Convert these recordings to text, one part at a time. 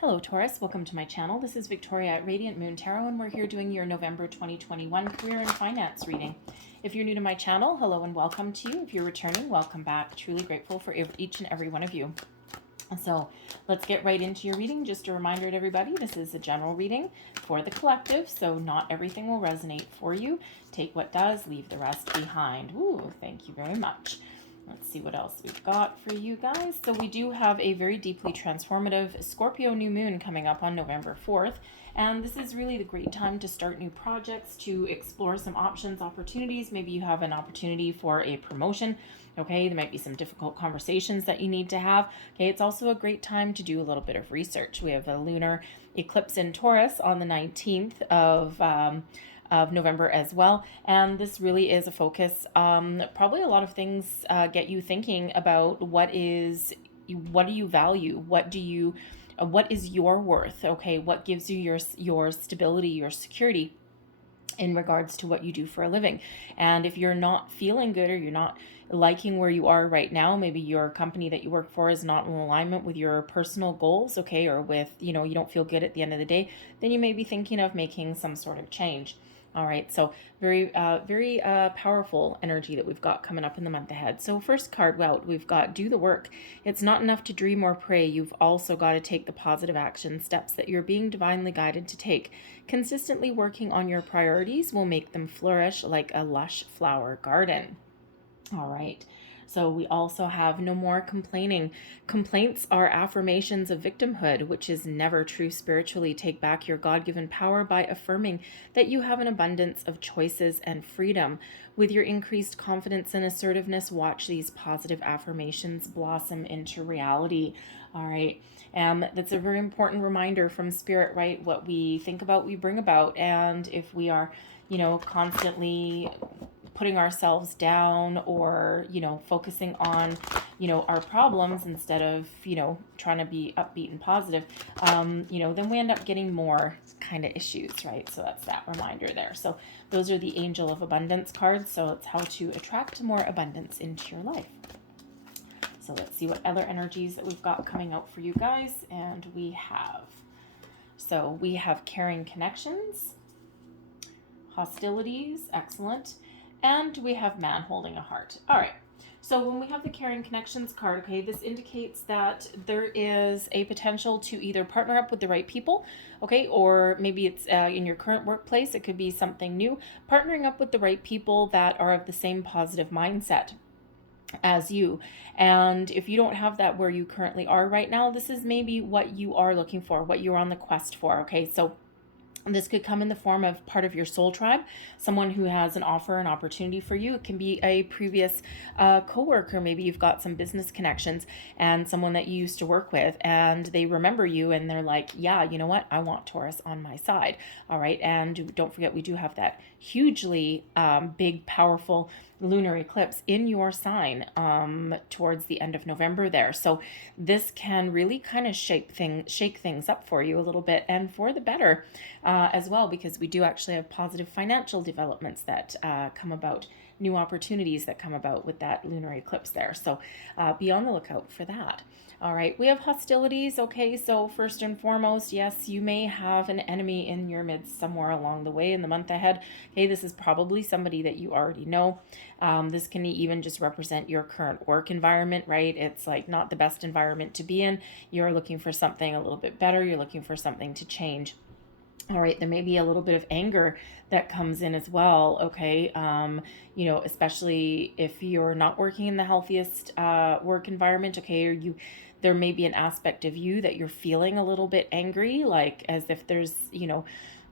Hello Taurus, welcome to my channel. This is Victoria at Radiant Moon Tarot, and we're here doing your November 2021 career and finance reading. If you're new to my channel, hello and welcome to you. If you're returning, welcome back. Truly grateful for each and every one of you. So let's get right into your reading. Just a reminder to everybody, this is a general reading for the collective, so not everything will resonate for you. Take what does, leave the rest behind. Ooh, thank you very much. Let's see what else we've got for you guys. So we do have a very deeply transformative Scorpio new moon coming up on November 4th. And this is really the great time to start new projects, to explore some options, opportunities. Maybe you have an opportunity for a promotion. Okay, there might be some difficult conversations that you need to have. Okay, it's also a great time to do a little bit of research. We have a lunar eclipse in Taurus on the 19th of November as well, and this really is a focus. Probably a lot of things get you thinking about what do you value, what is your worth, okay, what gives you your stability, your security in regards to what you do for a living. And if you're not feeling good or you're not liking where you are right now, maybe your company that you work for is not in alignment with your personal goals, okay, or with, you don't feel good at the end of the day, then you may be thinking of making some sort of change. All right, so very powerful energy that we've got coming up in the month ahead. So first card out, we've got do the work. It's not enough to dream or pray. You've also got to take the positive action steps that you're being divinely guided to take. Consistently working on your priorities will make them flourish like a lush flower garden. All right. So we also have no more complaining. Complaints are affirmations of victimhood, which is never true spiritually. Take back your God-given power by affirming that you have an abundance of choices and freedom. With your increased confidence and assertiveness, watch these positive affirmations blossom into reality. All right. That's a very important reminder from Spirit, right? What we think about, we bring about. And if we are, constantly putting ourselves down or, focusing on, our problems instead of, trying to be upbeat and positive, then we end up getting more kind of issues, right? So that's that reminder there. So those are the Angel of Abundance cards. So it's how to attract more abundance into your life. So let's see what other energies that we've got coming out for you guys. And we have caring connections, hostilities, excellent. And we have man holding a heart. All right. So when we have the caring connections card, okay, this indicates that there is a potential to either partner up with the right people, okay, or maybe it's in your current workplace. It could be something new. Partnering up with the right people that are of the same positive mindset as you. And if you don't have that where you currently are right now, this is maybe what you are looking for, what you're on the quest for, okay? So this could come in the form of part of your soul tribe, someone who has an offer, an opportunity for you. It can be a previous coworker. Maybe you've got some business connections and someone that you used to work with, and they remember you and they're like, yeah, you know what? I want Taurus on my side. All right. And don't forget, we do have that hugely big, powerful lunar eclipse in your sign towards the end of November there. So this can really kind of shake things up for you a little bit, and for the better as well, because we do actually have positive financial developments that come about, new opportunities that come about with that lunar eclipse there. So be on the lookout for that. All right, we have hostilities. Okay, so first and foremost, yes, you may have an enemy in your midst somewhere along the way in the month ahead. Okay, this is probably somebody that you already know. This can even just represent your current work environment, right? It's like not the best environment to be in. You're looking for something a little bit better. You're looking for something to change. All right, there may be a little bit of anger that comes in as well, okay? Especially if you're not working in the healthiest work environment, okay, or there may be an aspect of you that you're feeling a little bit angry, like as if there's,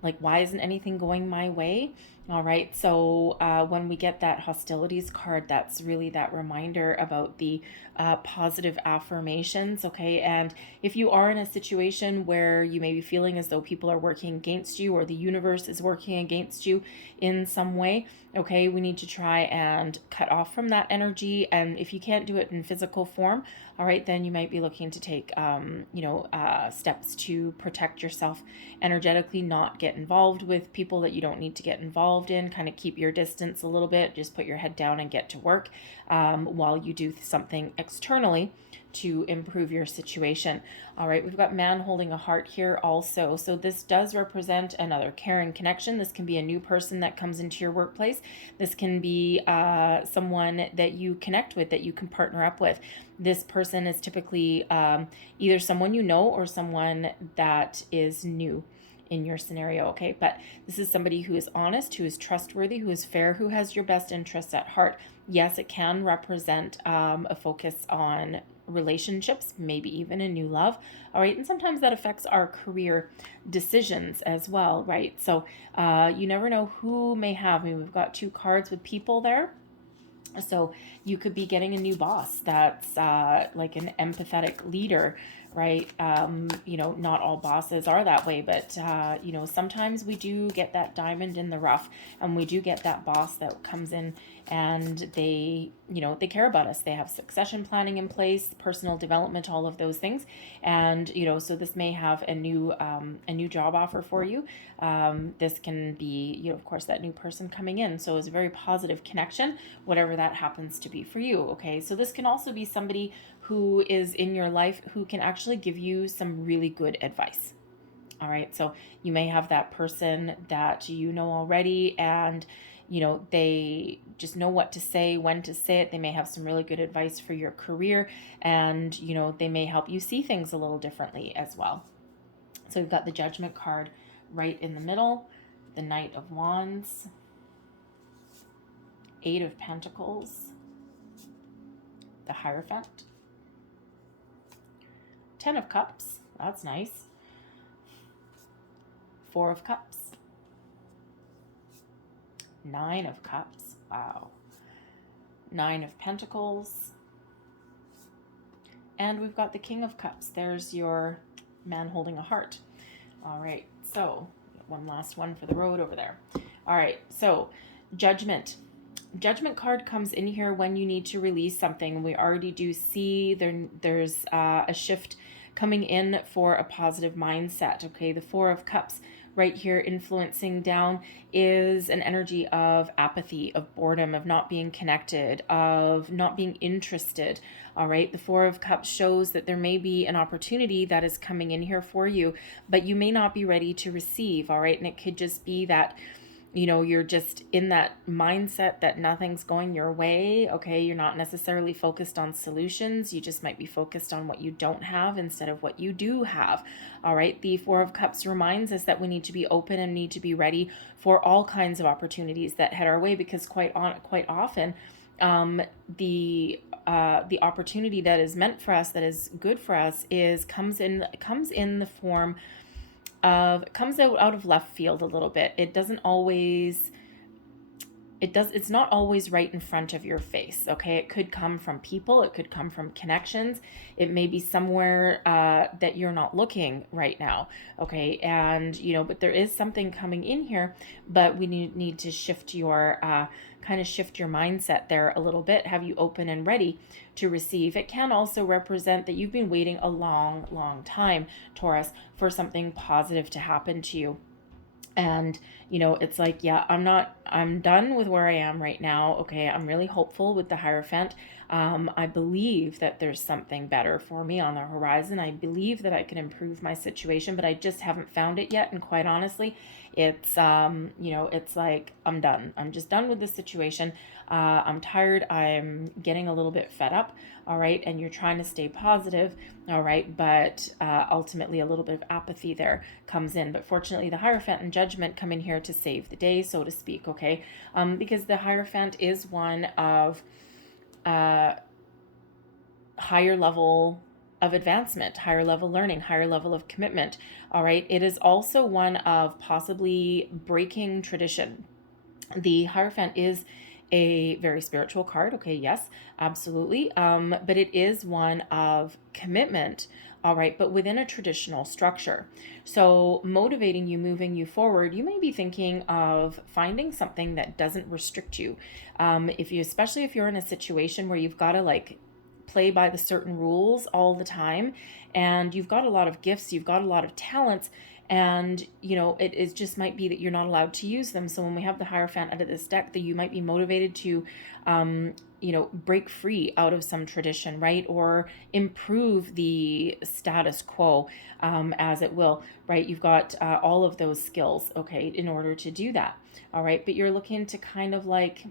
like, why isn't anything going my way? All right, so when we get that hostilities card, that's really that reminder about the positive affirmations, okay? And if you are in a situation where you may be feeling as though people are working against you or the universe is working against you in some way, okay, we need to try and cut off from that energy. And if you can't do it in physical form, all right, then you might be looking to take, steps to protect yourself energetically, not get involved with people that you don't need to get involved. involved in. Kind of keep your distance a little bit. Just put your head down and get to work while you do something externally to improve your situation. All right, we've got man holding a heart here also. So this does represent another caring connection. This can be a new person that comes into your workplace. This can be someone that you connect with, that you can partner up with. This person is typically either someone you know or someone that is new in your scenario, okay? But this is somebody who is honest, who is trustworthy, who is fair, who has your best interests at heart. Yes, it can represent a focus on relationships, maybe even a new love. All right, and sometimes that affects our career decisions as well, right? So you never know who may have. I mean, we've got 2 cards with people there. So you could be getting a new boss that's like an empathetic leader, right? You know, not all bosses are that way, but you know, sometimes we do get that diamond in the rough, and we do get that boss that comes in and they, you know, they care about us. They have succession planning in place, personal development, all of those things. And, you know, so this may have a new job offer for you. This can be, you know, of course, that new person coming in. So it's a very positive connection, whatever that happens to be for you. Okay. So this can also be somebody who is in your life who can actually give you some really good advice. All right. So you may have that person that you know already, and you know, they just know what to say, when to say it. They may have some really good advice for your career, and, you know, they may help you see things a little differently as well. So we've got the Judgment card right in the middle, the Knight of Wands, 8 of Pentacles, the Hierophant, 10 of Cups, that's nice, 4 of Cups, 9 of Cups, wow, 9 of Pentacles, and we've got the King of Cups. There's your man holding a heart. All right, so one last one for the road over there. All right, so Judgment. Judgment card comes in here when you need to release something. We already do see there's a shift coming in for a positive mindset, okay? The 4 of Cups right here influencing down is an energy of apathy, of boredom, of not being connected, of not being interested. All right, the 4 of Cups shows that there may be an opportunity that is coming in here for you, but you may not be ready to receive. All right, and it could just be that, you know, you're just in that mindset that nothing's going your way. Okay, you're not necessarily focused on solutions. You just might be focused on what you don't have instead of what you do have. All right, the 4 of Cups reminds us that we need to be open and need to be ready for all kinds of opportunities that head our way, because quite often the opportunity that is meant for us, that is good for us, comes in the form of, it comes out of left field a little bit. It's not always right in front of your face. Okay, it could come from people, it could come from connections, it may be somewhere that you're not looking right now. Okay, and you know, but there is something coming in here, but we need to shift your shift your mindset there a little bit, have you open and ready to receive. It can also represent that you've been waiting a long time, Taurus, for something positive to happen to you. And, you know, it's like, yeah, I'm done with where I am right now. Okay, I'm really hopeful with the Hierophant. I believe that there's something better for me on the horizon. I believe that I can improve my situation, but I just haven't found it yet. And quite honestly, it's, you know, it's like, I'm done. I'm just done with this situation. I'm tired. I'm getting a little bit fed up. All right. And you're trying to stay positive. All right. But ultimately, a little bit of apathy there comes in. But fortunately, the Hierophant and Judgment come in here to save the day, so to speak. Okay. Because the Hierophant is one of higher level of advancement, higher level learning, higher level of commitment. All right. It is also one of possibly breaking tradition. The Hierophant is a very spiritual card. Okay, yes, absolutely. But it is one of commitment. All right, but within a traditional structure. So motivating you, moving you forward, you may be thinking of finding something that doesn't restrict you. Especially if you're in a situation where you've got to like play by the certain rules all the time, and you've got a lot of gifts, you've got a lot of talents, and it just might be that you're not allowed to use them. So when we have the Hierophant out of this deck, that you might be motivated to break free out of some tradition, right? Or improve the status quo, as it will, right? You've got all of those skills, okay, in order to do that. All right. But you're looking to kind of like,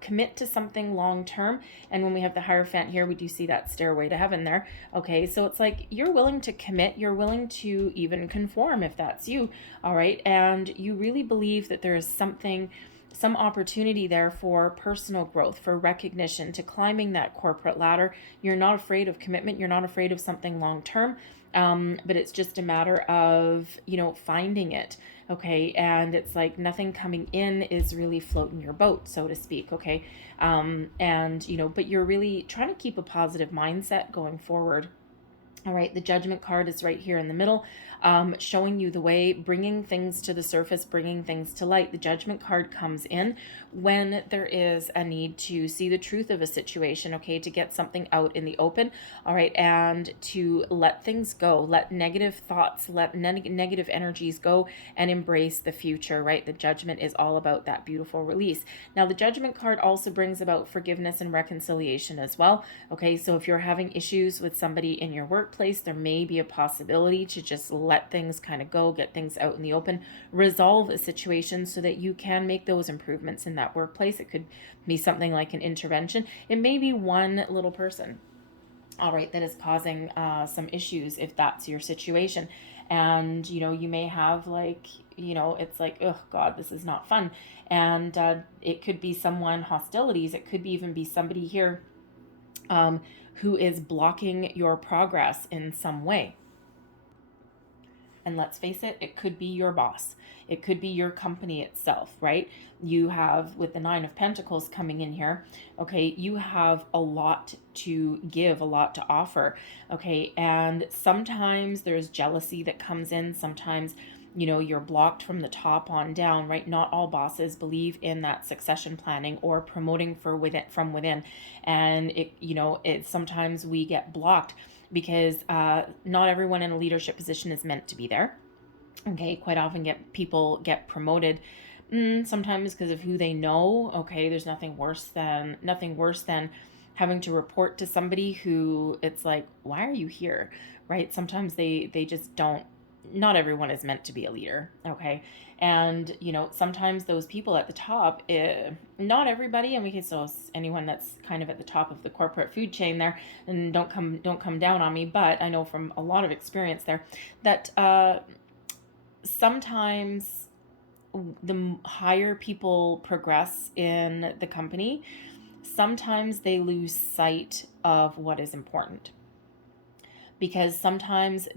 commit to something long term. And when we have the Hierophant here, we do see that stairway to heaven there. Okay, so it's like you're willing to commit, you're willing to even conform if that's you. All right, and you really believe that there is some opportunity there for personal growth, for recognition, to climbing that corporate ladder. You're not afraid of commitment, you're not afraid of something long term. But it's just a matter of, finding it. Okay. And it's like nothing coming in is really floating your boat, so to speak. Okay. But you're really trying to keep a positive mindset going forward. All right, the Judgment card is right here in the middle, showing you the way, bringing things to the surface, bringing things to light. The Judgment card comes in when there is a need to see the truth of a situation, okay, to get something out in the open, all right, and to let things go, let negative thoughts, let negative energies go, and embrace the future, right? The Judgment is all about that beautiful release. Now, the Judgment card also brings about forgiveness and reconciliation as well, okay? So if you're having issues with somebody in your workplace, there may be a possibility to just let things kind of go, get things out in the open, resolve a situation so that you can make those improvements in that workplace. It could be something like an intervention. It may be one little person, all right, that is causing some issues if that's your situation. And, you may have like, it's like, oh God, this is not fun. And it could be someone, hostilities. It could even be somebody here who is blocking your progress in some way. And let's face it, it could be your boss. It could be your company itself, right? You have, with the Nine of Pentacles coming in here, okay, you have a lot to give, a lot to offer, okay? And sometimes there's jealousy that comes in. Sometimes, you're blocked from the top on down, right? Not all bosses believe in that succession planning or promoting from within. And it sometimes we get blocked because not everyone in a leadership position is meant to be there. Okay, quite often people get promoted sometimes because of who they know. Okay, there's nothing worse than having to report to somebody who it's like, why are you here, right? Sometimes they just don't. Not everyone is meant to be a leader, okay? And, sometimes those people at the top, not everybody, and we can still, anyone that's kind of at the top of the corporate food chain there, and don't come down on me, but I know from a lot of experience there that sometimes the higher people progress in the company, sometimes they lose sight of what is important. Because sometimes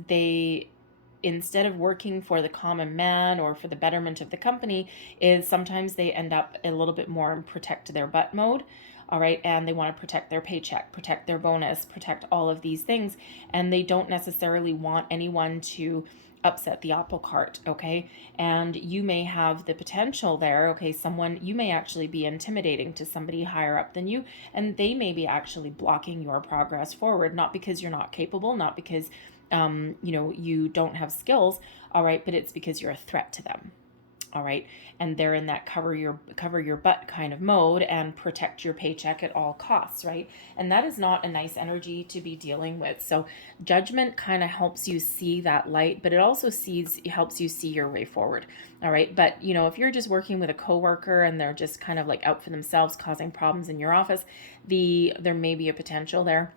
instead of working for the common man or for the betterment of the company, is sometimes they end up a little bit more in protect their butt mode. All right. And they want to protect their paycheck, protect their bonus, protect all of these things. And they don't necessarily want anyone to upset the apple cart. Okay. And you may have the potential there. Okay. You may actually be intimidating to somebody higher up than you, and they may be actually blocking your progress forward, not because you're not capable, not because you don't have skills, all right, but it's because you're a threat to them, all right, and they're in that cover your butt kind of mode and protect your paycheck at all costs, right? And that is not a nice energy to be dealing with. So Judgment kind of helps you see that light, but it also helps you see your way forward, all right? But if you're just working with a coworker and they're just kind of like out for themselves, causing problems in your office, there may be a potential there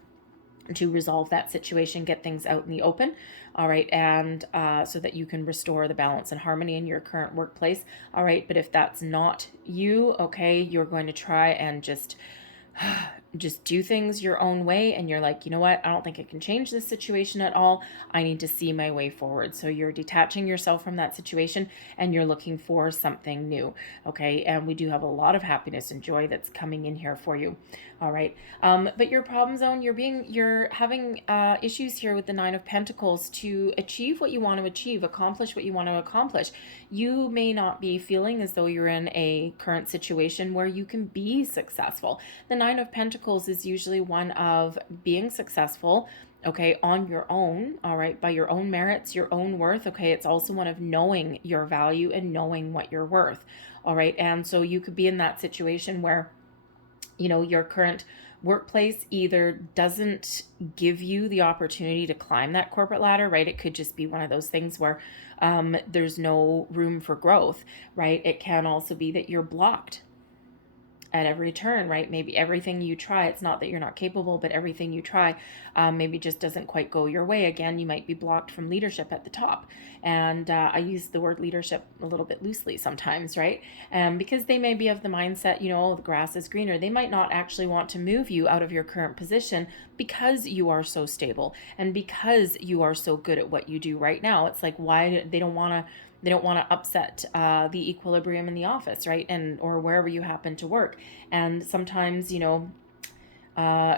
to resolve that situation, get things out in the open, all right, and so that you can restore the balance and harmony in your current workplace, all right. But if that's not you, okay, you're going to try and just do things your own way, and you're like, you know what, I don't think I can change this situation at all. I need to see my way forward. So you're detaching yourself from that situation and you're looking for something new, okay? And we do have a lot of happiness and joy that's coming in here for you, all right? But your problem zone, you're having issues here with the Nine of Pentacles to achieve what you want to achieve, accomplish what you want to accomplish. You may not be feeling as though you're in a current situation where you can be successful. The Nine of Pentacles Pentacles is usually one of being successful, okay, on your own, all right, by your own merits, your own worth, okay. It's also one of knowing your value and knowing what you're worth, all right. And so you could be in that situation where, you know, your current workplace either doesn't give you the opportunity to climb that corporate ladder, right? It could just be one of those things where there's no room for growth, right? It can also be that you're blocked at every turn, right? Maybe everything you try, it's not that you're not capable, but everything you try maybe just doesn't quite go your way. Again, you might be blocked from leadership at the top. And I use the word leadership a little bit loosely sometimes, right? Because they may be of the mindset, you know, the grass is greener. They might not actually want to move you out of your current position because you are so stable and because you are so good at what you do right now. It's like, why they don't want to upset the equilibrium in the office, right? And or wherever you happen to work. And sometimes, you know,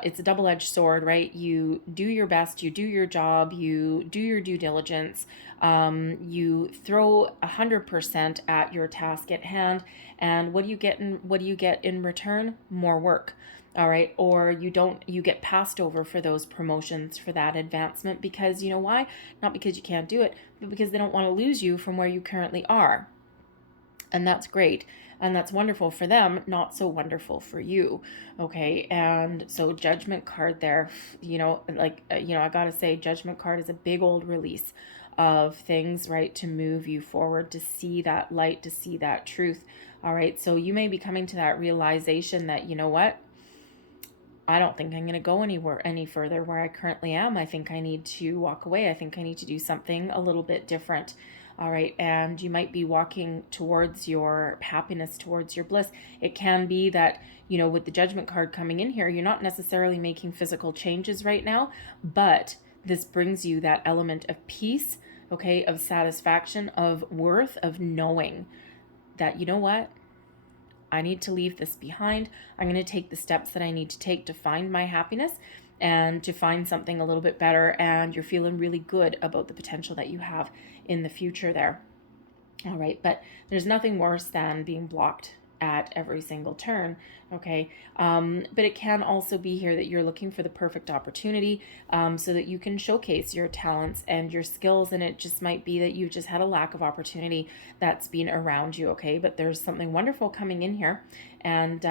it's a double-edged sword, right? You do your best, you do your job, you do your due diligence, you throw 100% at your task at hand, and what do you get in return? More work. All right. Or you get passed over for those promotions, for that advancement, because you know why? Not because you can't do it, but because they don't want to lose you from where you currently are. And that's great. And that's wonderful for them, not so wonderful for you. Okay. And so Judgment card there, you know, like, you know, I got to say Judgment card is a big old release of things, right? To move you forward, to see that light, to see that truth. All right. So you may be coming to that realization that, you know what? I don't think I'm going to go any further where I currently am. I think I need to walk away. I think I need to do something a little bit different. All right. And you might be walking towards your happiness, towards your bliss. It can be that, you know, with the Judgment card coming in here, you're not necessarily making physical changes right now, but this brings you that element of peace, okay, of satisfaction, of worth, of knowing that, you know what? I need to leave this behind. I'm going to take the steps that I need to take to find my happiness and to find something a little bit better. And you're feeling really good about the potential that you have in the future there. All right. But there's nothing worse than being blocked at every single turn. Okay. But it can also be here that you're looking for the perfect opportunity so that you can showcase your talents and your skills. And it just might be that you've just had a lack of opportunity that's been around you. Okay. But there's something wonderful coming in here. And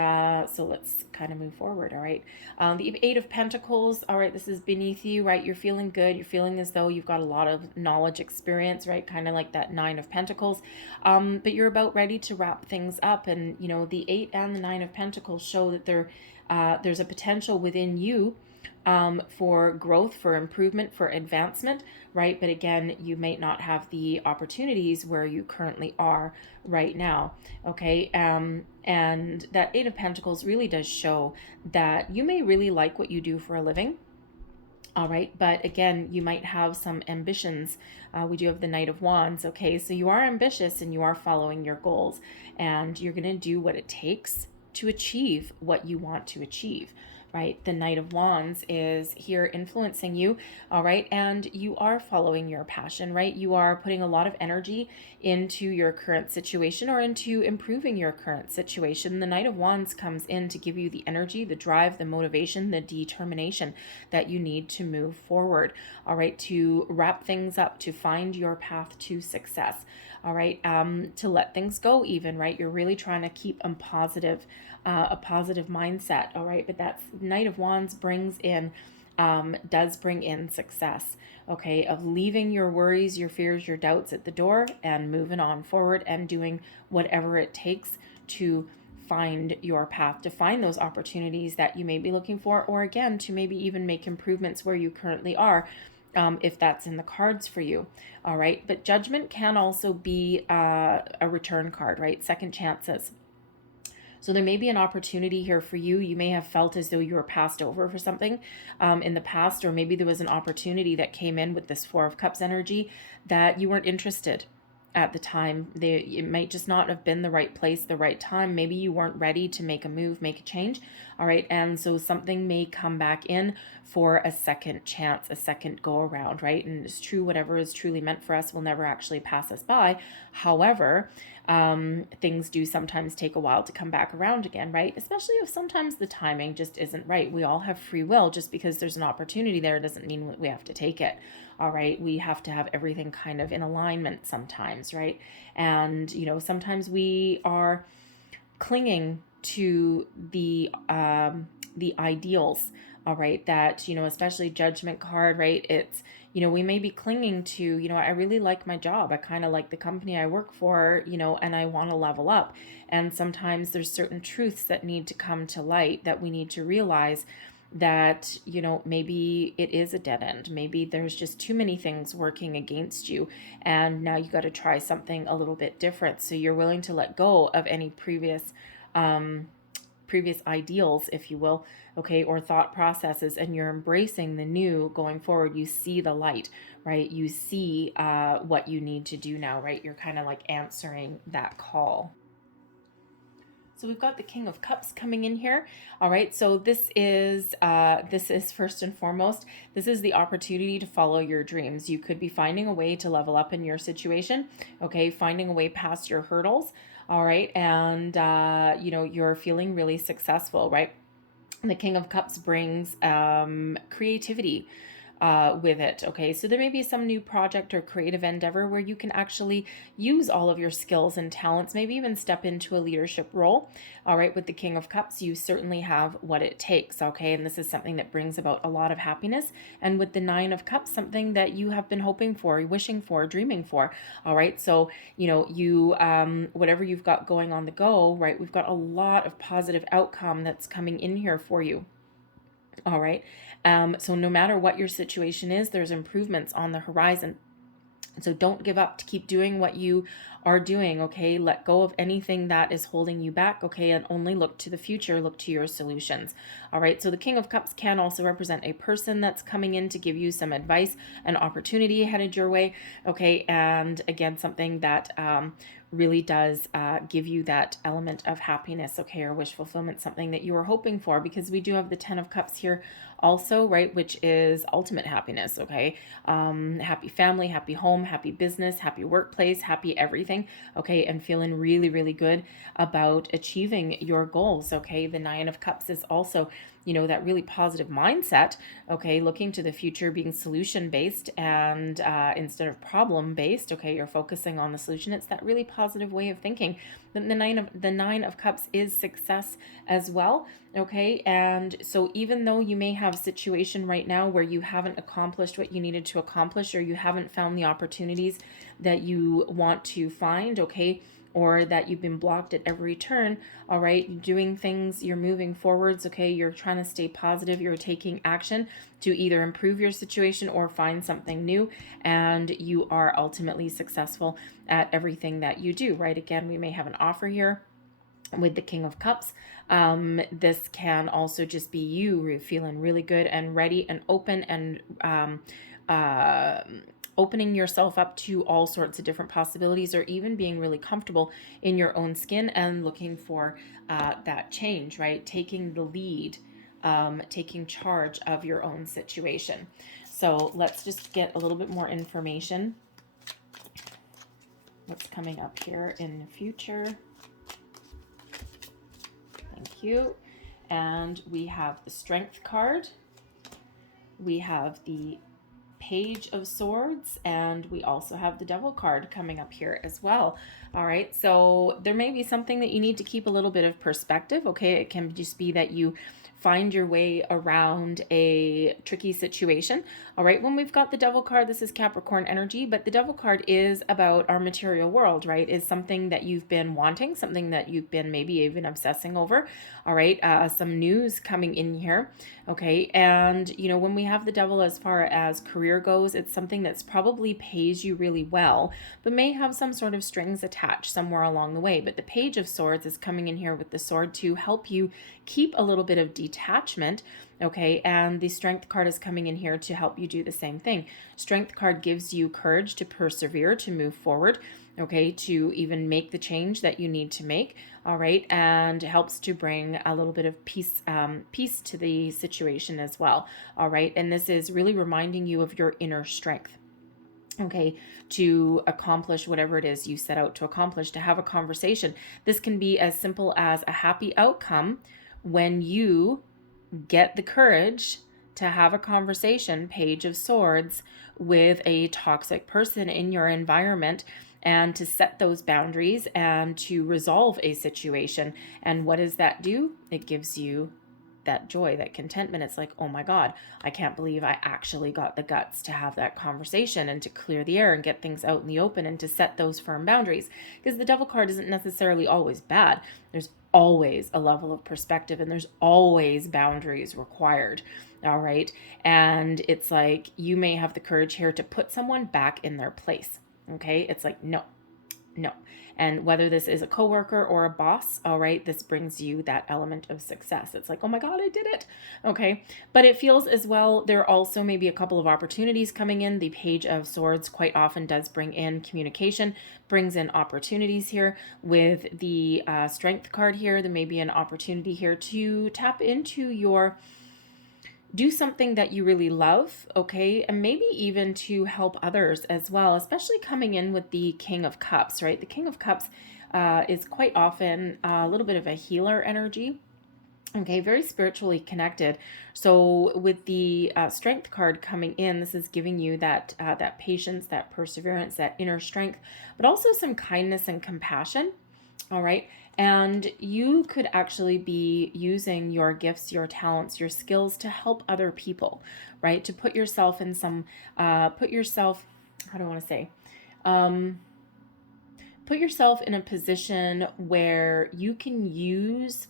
so let's kind of move forward. All right. The Eight of Pentacles. All right. This is beneath you, right? You're feeling good. You're feeling as though you've got a lot of knowledge, experience, right? Kind of like that Nine of Pentacles. But you're about ready to wrap things up. And, you know, the Eight and the Nine of Pentacles show that there's a potential within you for growth, for improvement, for advancement, right? But again, you may not have the opportunities where you currently are right now, okay? And that Eight of Pentacles really does show that you may really like what you do for a living, all right? But again, you might have some ambitions. We do have the Knight of Wands, okay? So you are ambitious and you are following your goals, and you're going to do what it takes to achieve what you want to achieve, right? The Knight of Wands is here influencing you, all right? And you are following your passion, right? You are putting a lot of energy into your current situation or into improving your current situation. The Knight of Wands comes in to give you the energy, the drive, the motivation, the determination that you need to move forward, all right? To wrap things up, to find your path to success, all right? To let things go even, right? You're really trying to keep a positive mindset, all right? But that's Knight of Wands does bring in success, okay? Of leaving your worries, your fears, your doubts at the door and moving on forward and doing whatever it takes to find your path, to find those opportunities that you may be looking for, or again, to maybe even make improvements where you currently are, if that's in the cards for you, all right? But Judgment can also be a return card, right? Second chances. So there may be an opportunity here for you. You may have felt as though you were passed over for something in the past, or maybe there was an opportunity that came in with this Four of Cups energy that you weren't interested at the time. It might just not have been the right place, the right time. Maybe you weren't ready to make a move, make a change. All right. And so something may come back in for a second chance, a second go around, right? And it's true, whatever is truly meant for us will never actually pass us by. However, things do sometimes take a while to come back around again, right? Especially if sometimes the timing just isn't right. We all have free will. Just because there's an opportunity there doesn't mean we have to take it. All right. We have to have everything kind of in alignment sometimes, right? And, you know, sometimes we are clinging to the ideals, all right, that, you know, especially Judgment card, right? It's, you know, we may be clinging to, you know, I really like my job. I kind of like the company I work for, you know, and I want to level up. And sometimes there's certain truths that need to come to light that we need to realize that, you know, maybe it is a dead end. Maybe there's just too many things working against you. And now you got to try something a little bit different. So you're willing to let go of any previous ideals, if you will, okay, or thought processes, and you're embracing the new going forward. You see the light, right? You see what you need to do now, right? You're kind of like answering that call. So we've got the King of Cups coming in here. All right. So this is first and foremost, this is the opportunity to follow your dreams. You could be finding a way to level up in your situation. Okay. Finding a way past your hurdles. All right. And, you know, you're feeling really successful, right? The King of Cups brings creativity with it. Okay, so there may be some new project or creative endeavor where you can actually use all of your skills and talents, maybe even step into a leadership role. All right, with the King of Cups, you certainly have what it takes. Okay, and this is something that brings about a lot of happiness. And with the Nine of Cups, something that you have been hoping for, wishing for, dreaming for. All right, so you know, you whatever you've got going on the go, right? We've got a lot of positive outcome that's coming in here for you. All right. So no matter what your situation is, there's improvements on the horizon. So don't give up, to keep doing what you are doing, okay? Let go of anything that is holding you back, okay? And only look to the future, look to your solutions. All right, so the King of Cups can also represent a person that's coming in to give you some advice, an opportunity headed your way, okay? And again, something that really does give you that element of happiness, okay, or wish fulfillment, something that you were hoping for, because we do have the Ten of Cups here also, right, which is ultimate happiness, okay? Happy family, happy home, happy business, happy workplace, happy everything, okay, and feeling really, really good about achieving your goals, okay? The Nine of Cups is also, you know, that really positive mindset, okay, looking to the future, being solution-based and instead of problem-based, okay, you're focusing on the solution. It's that really positive way of thinking. The Nine of Cups is success as well, okay? And so even though you may have a situation right now where you haven't accomplished what you needed to accomplish, or you haven't found the opportunities that you want to find, okay, or that you've been blocked at every turn, all right, you're doing things, you're moving forwards, okay, you're trying to stay positive, you're taking action to either improve your situation or find something new, and you are ultimately successful at everything that you do, right? Again, we may have an offer here with the King of Cups. This can also just be you feeling really good and ready and open and opening yourself up to all sorts of different possibilities, or even being really comfortable in your own skin and looking for that change, right? Taking the lead, taking charge of your own situation. So let's just get a little bit more information. What's coming up here in the future? Thank you. And we have the Strength card. We have the Page of Swords, and we also have the Devil card coming up here as well. All right, so there may be something that you need to keep a little bit of perspective, okay? It can just be that you find your way around a tricky situation. All right, when we've got the Devil card, this is Capricorn energy, but the Devil card is about our material world, right? Is something that you've been wanting, something that you've been maybe even obsessing over. All right, some news coming in here, okay? And, you know, when we have the Devil as far as career goes, it's something that's probably pays you really well, but may have some sort of strings attached somewhere along the way. But the Page of Swords is coming in here with the sword to help you keep a little bit of detachment, okay? And the Strength card is coming in here to help you do the same thing. Strength card gives you courage to persevere, to move forward, okay, to even make the change that you need to make, all right, and helps to bring a little bit of peace to the situation as well, all right? And this is really reminding you of your inner strength. okay, to accomplish whatever it is you set out to accomplish, to have a conversation. This can be as simple as a happy outcome when you get the courage to have a conversation, Page of Swords, with a toxic person in your environment, and to set those boundaries and to resolve a situation. And what does that do? It gives you that joy, that contentment. It's like, oh my God, I can't believe I actually got the guts to have that conversation and to clear the air and get things out in the open and to set those firm boundaries. Because the Devil card isn't necessarily always bad. There's always a level of perspective and there's always boundaries required. All right. And it's like, you may have the courage here to put someone back in their place. Okay. It's like, no. And whether this is a coworker or a boss, all right, this brings you that element of success. It's like, oh my God, I did it. Okay. But it feels as well, there are also maybe a couple of opportunities coming in. The Page of Swords quite often does bring in communication, brings in opportunities here. With the Strength card here, there may be an opportunity here to tap into do something that you really love, okay? And maybe even to help others as well, especially coming in with the King of Cups, right? The King of Cups is quite often a little bit of a healer energy, okay? Very spiritually connected. So with the Strength card coming in, this is giving you that patience, that perseverance, that inner strength, but also some kindness and compassion, all right? And you could actually be using your gifts, your talents, your skills to help other people, right? To put yourself in some, how do I want to say? Put yourself in a position where you can use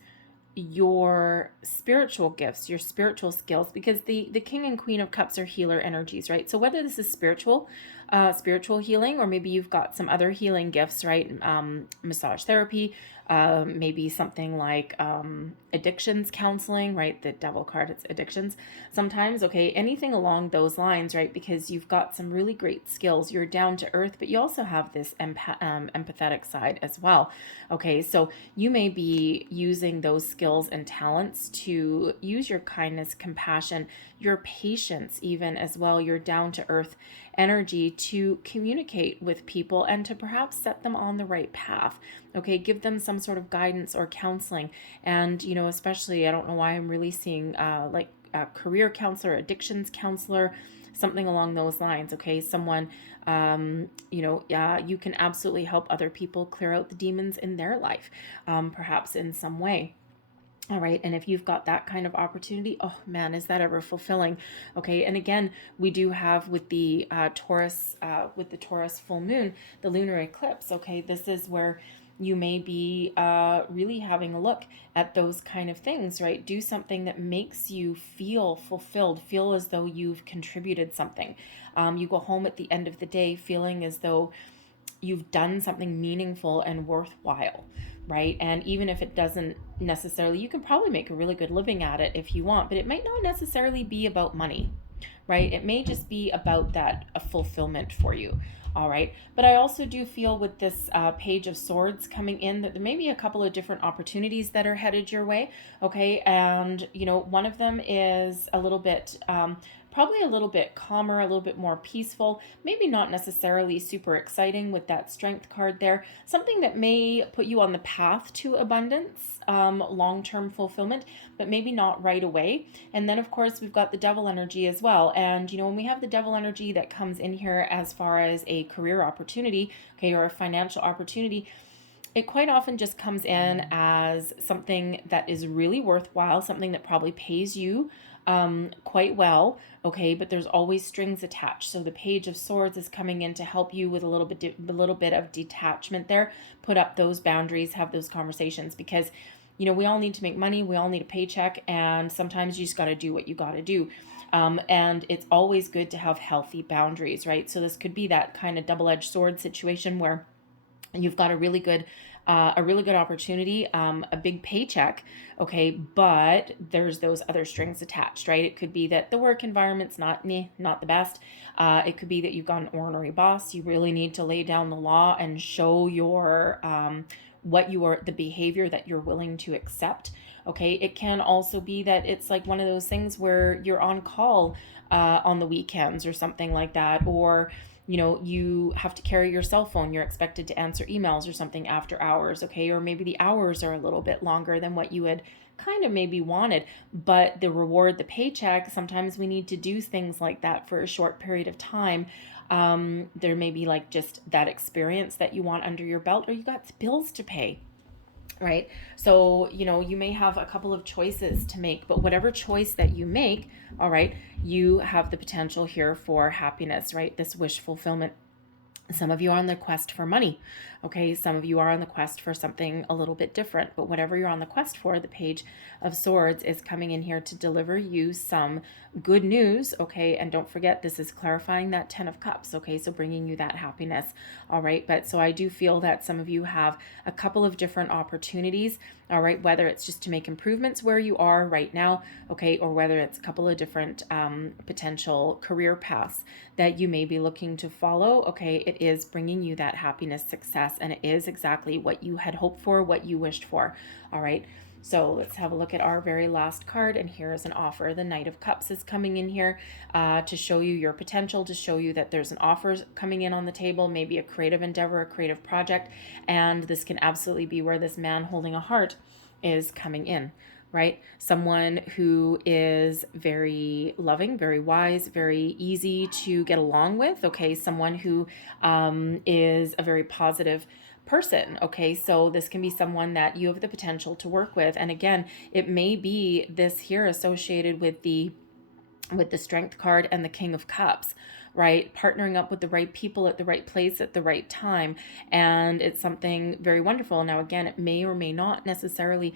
your spiritual gifts, your spiritual skills, because the King and Queen of Cups are healer energies, right? So whether this is spiritual healing, or maybe you've got some other healing gifts, right? Massage therapy, maybe something like addictions counseling, right? The Devil card, it's addictions sometimes, okay? Anything along those lines, right? Because you've got some really great skills. You're down to earth, but you also have this empathetic side as well, okay? So you may be using those skills and talents to use your kindness, compassion, your patience even as well, your down to earth energy to communicate with people and to perhaps set them on the right path. Okay, give them some sort of guidance or counseling. And, you know, especially, I don't know why I'm really seeing like a career counselor, addictions counselor, something along those lines. Okay, someone, you know, you can absolutely help other people clear out the demons in their life, perhaps in some way. All right. And if you've got that kind of opportunity, oh man, is that ever fulfilling? Okay. And again, we do have with the Taurus full moon, the lunar eclipse. Okay. This is where you may be really having a look at those kind of things, right? Do something that makes you feel fulfilled, feel as though you've contributed something. You go home at the end of the day feeling as though you've done something meaningful and worthwhile, right? And even if it doesn't necessarily, you can probably make a really good living at it if you want, but it might not necessarily be about money, right? It may just be about that fulfillment for you. All right. But I also do feel with this Page of Swords coming in that there may be a couple of different opportunities that are headed your way. Okay. And, you know, one of them is a little bit, probably a little bit calmer, a little bit more peaceful, maybe not necessarily super exciting with that Strength card there. Something that may put you on the path to abundance, long-term fulfillment, but maybe not right away. And then, of course, we've got the Devil energy as well. And, you know, when we have the Devil energy that comes in here as far as a career opportunity, okay, or a financial opportunity, it quite often just comes in as something that is really worthwhile, something that probably pays you quite well, okay, but there's always strings attached. So the Page of Swords is coming in to help you with a little bit of detachment there, put up those boundaries, have those conversations, because, you know, we all need to make money, we all need a paycheck, and sometimes you just got to do what you got to do. And it's always good to have healthy boundaries, right? So this could be that kind of double-edged sword situation where you've got a really good opportunity, a big paycheck, okay, but there's those other strings attached, right? It could be that the work environment's not the best. It could be that you've got an ornery boss. You really need to lay down the law and show your the behavior that you're willing to accept. Okay, it can also be that it's like one of those things where you're on call on the weekends or something like that, or you know, you have to carry your cell phone. You're expected to answer emails or something after hours, okay? Or maybe the hours are a little bit longer than what you had kind of maybe wanted, but the reward, the paycheck, sometimes we need to do things like that for a short period of time. There may be like just that experience that you want under your belt, or you got bills to pay, right? So, you know, you may have a couple of choices to make, but whatever choice that you make, all right, you have the potential here for happiness, right? This wish fulfillment. Some of you are on the quest for money, okay? Some of you are on the quest for something a little bit different, but whatever you're on the quest for, the Page of Swords is coming in here to deliver you some good news, okay? And don't forget, this is clarifying that 10 of Cups, okay? So bringing you that happiness, all right? But so I do feel that some of you have a couple of different opportunities, all right? Whether it's just to make improvements where you are right now, okay? Or whether it's a couple of different potential career paths that you may be looking to follow, okay? It is bringing you that happiness, success, and it is exactly what you had hoped for, what you wished for, all right? So let's have a look at our very last card, and here is an offer. The Knight of Cups is coming in here to show you your potential, to show you that there's an offer coming in on the table, maybe a creative endeavor, a creative project, and this can absolutely be where this man holding a heart is coming in, right? Someone who is very loving, very wise, very easy to get along with, okay? Someone who is a very positive person, okay? So this can be someone that you have the potential to work with. And again, it may be this here associated with the Strength card and the King of Cups, right? Partnering up with the right people at the right place at the right time. And it's something very wonderful. Now, again, it may or may not necessarily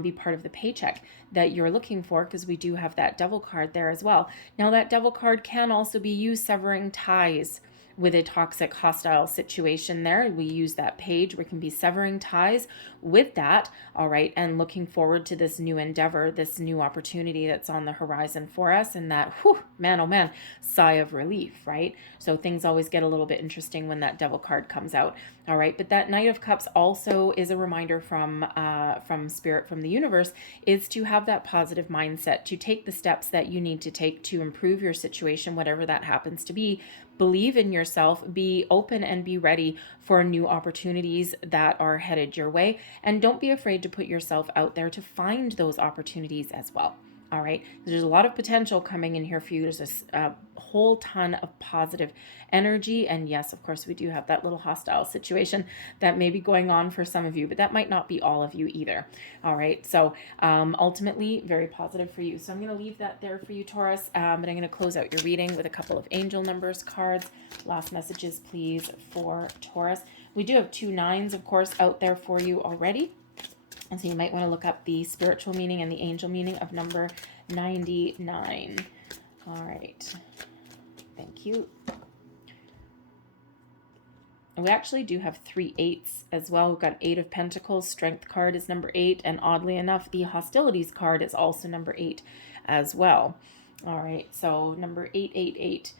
be part of the paycheck that you're looking for, because we do have that Devil card there as well. Now, that Devil card can also be you severing ties with a toxic, hostile situation there. We use that page. We can be severing ties with that, all right, and looking forward to this new endeavor, this new opportunity that's on the horizon for us, and that, whew, man, oh man, sigh of relief, right? So things always get a little bit interesting when that Devil card comes out, all right? But that Knight of Cups also is a reminder from Spirit, from the universe, is to have that positive mindset, to take the steps that you need to take to improve your situation, whatever that happens to be. Believe in yourself, be open and be ready for new opportunities that are headed your way. And don't be afraid to put yourself out there to find those opportunities as well. All right. There's a lot of potential coming in here for you. There's a whole ton of positive energy. And yes, of course, we do have that little hostile situation that may be going on for some of you, but that might not be all of you either. All right. So ultimately, very positive for you. So I'm going to leave that there for you, Taurus. But I'm going to close out your reading with a couple of angel numbers cards. Last messages, please, for Taurus. We do have 2 9s, of course, out there for you already. And so you might want to look up the spiritual meaning and the angel meaning of number 99. All right. Thank you. And we actually do have 3 8s as well. We've got 8 of Pentacles. Strength card is number 8. And oddly enough, the Hostilities card is also number 8 as well. All right. So number 888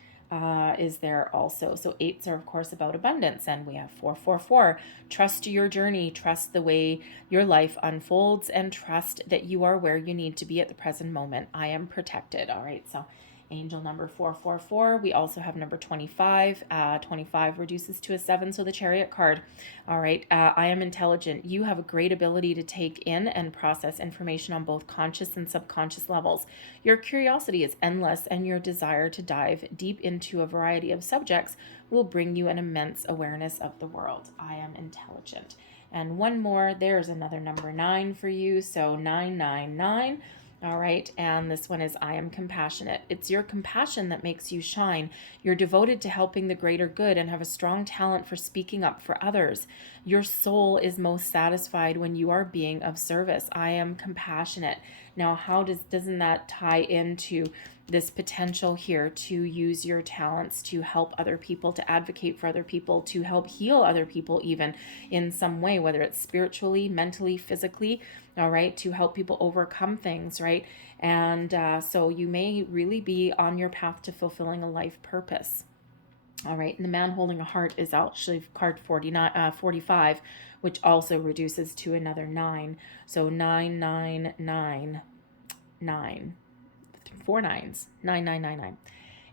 is there also. So 8s are, of course, about abundance. And we have 444. Trust your journey. Trust the way your life unfolds, and trust that you are where you need to be at the present moment. I am protected. All right. So angel number 444. We also have number 25. 25 reduces to a 7, so the Chariot card. All right. I am intelligent. You have a great ability to take in and process information on both conscious and subconscious levels. Your curiosity is endless, and your desire to dive deep into a variety of subjects will bring you an immense awareness of the world. I am intelligent. And one more. There's another number 9 for you. So 999. All right, and this one is I am compassionate. It's your compassion that makes you shine. You're devoted to helping the greater good and have a strong talent for speaking up for others. Your soul is most satisfied when you are being of service. I am compassionate. Now, how doesn't that tie into this potential here to use your talents to help other people, to advocate for other people, to help heal other people even in some way, whether it's spiritually, mentally, physically, all right, to help people overcome things, right? And so you may really be on your path to fulfilling a life purpose. All right, and the man holding a heart is actually card 45, which also reduces to another 9. So 999, 9. 4 9s, 9999.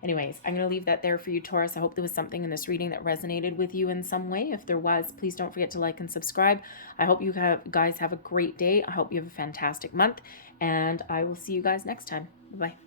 Anyways, I'm going to leave that there for you, Taurus. I hope there was something in this reading that resonated with you in some way. If there was, please don't forget to like and subscribe. I hope you guys have a great day. I hope you have a fantastic month, and I will see you guys next time. Bye-bye.